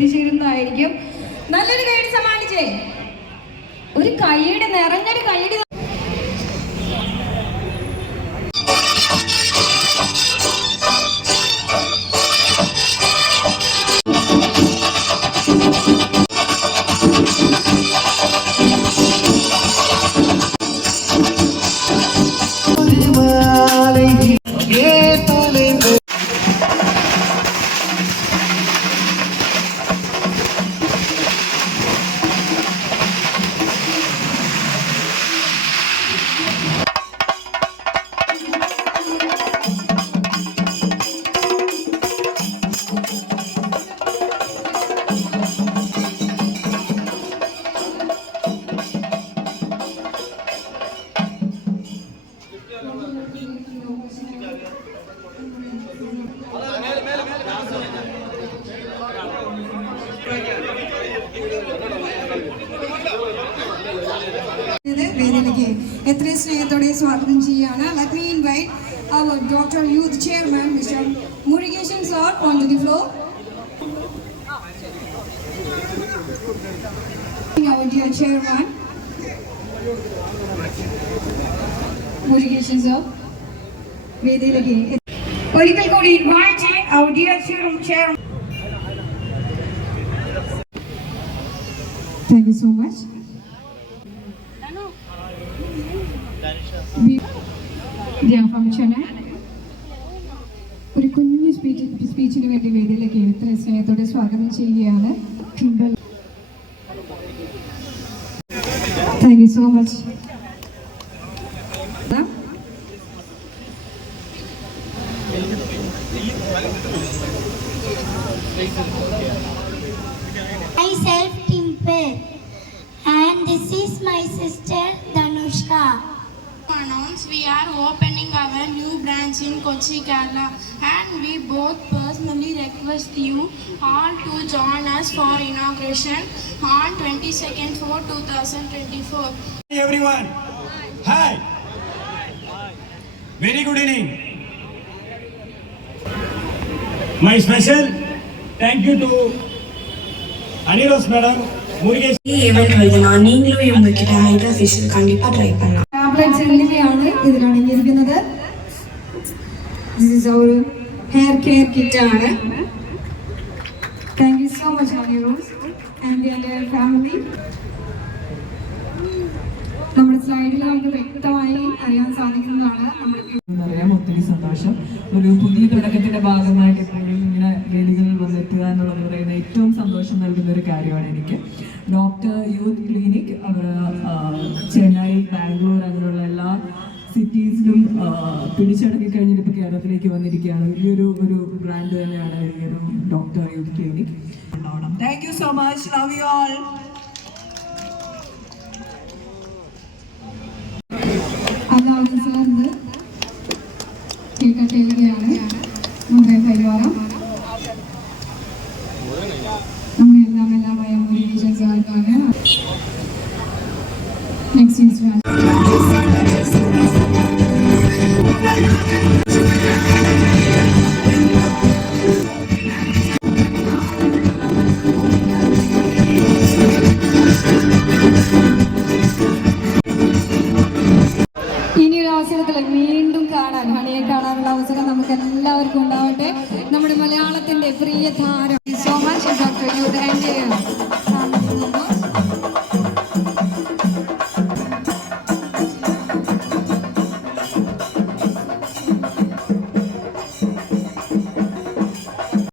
തിരിച്ചിരുന്നതായിരിക്കും നല്ലൊരു കൈയ്യടി സമ്മാനിച്ചേ. ഒരു കൈയുടെ നിറഞ്ഞൊരു കൈയ്യടി വേദിയിലേക്ക് എത്രയും സ്നേഹത്തോടെ സ്വാഗതം ചെയ്യുകയാണ് let me invite our doctor youth chairman mister Murukesan sir on to the floor our dear chairman Murukesan sir വേദിയിലേക്ക് എത്തി- ഒരിക്കൽ കൂടി invite our dear chairman Thank you so much. ഫംഗ്ഷന് ഒരു കുഞ്ഞു സ്പീച്ച് സ്പീച്ചിന് വേണ്ടി വേദിയിലേക്ക് ഇത്ര സ്നേഹത്തോടെ സ്വാഗതം ചെയ്യുകയാണ് thank you so much myself Timper and this is my sister Danushka. Opening our new branch in Kochi, Kerala and we both personally request you all to join us for inauguration on 22nd for 2024. Hi everyone. Hi. Very good evening. My special thank you to Aniros madam, Murugesh event வருதுண்ணா நீங்களும் இவங்க கிட்ட hydra facial கண்டிப்பா try பண்ணலாம் tablets എന്നിവയാണ് ഇതിൽ അണിഞ്ഞിരിക്കുന്നത്. Our hair care കിറ്റാണ് thank you so much Honey Rose and എന്റെ family നമ്മുടെ സ്ലൈഡിൽ നമുക്ക് വ്യക്തമായി അറിയാൻ സാധിക്കുന്നതാണ് നമ്മുടെ ഒത്തിരി സന്തോഷം. ഒരു പുതിയ തുടക്കത്തിന്റെ ഭാഗമായിട്ട് ഇങ്ങനെ വേദികളിൽ വന്നെത്തുക എന്നുള്ളത് പറയുന്ന ഏറ്റവും സന്തോഷം നൽകുന്ന ഒരു കാര്യമാണ് എനിക്ക്. ഡോക്ടർ യൂത്ത് ക്ലിനിക് അവർ ചെന്നൈ ബാംഗ്ലൂർ പിടിച്ചടക്കി കഴിഞ്ഞിട്ട് ഇപ്പോൾ കേരളത്തിലേക്ക് വന്നിരിക്കുകയാണ്. വലിയൊരു ഒരു ബ്രാൻഡ് തന്നെയാണ് ഈ doctor youth clinic thank you so much love you all എല്ലാവർക്കും ഉണ്ടാവട്ടെ. നമ്മുടെ മലയാളത്തിന്റെ പ്രിയ താരം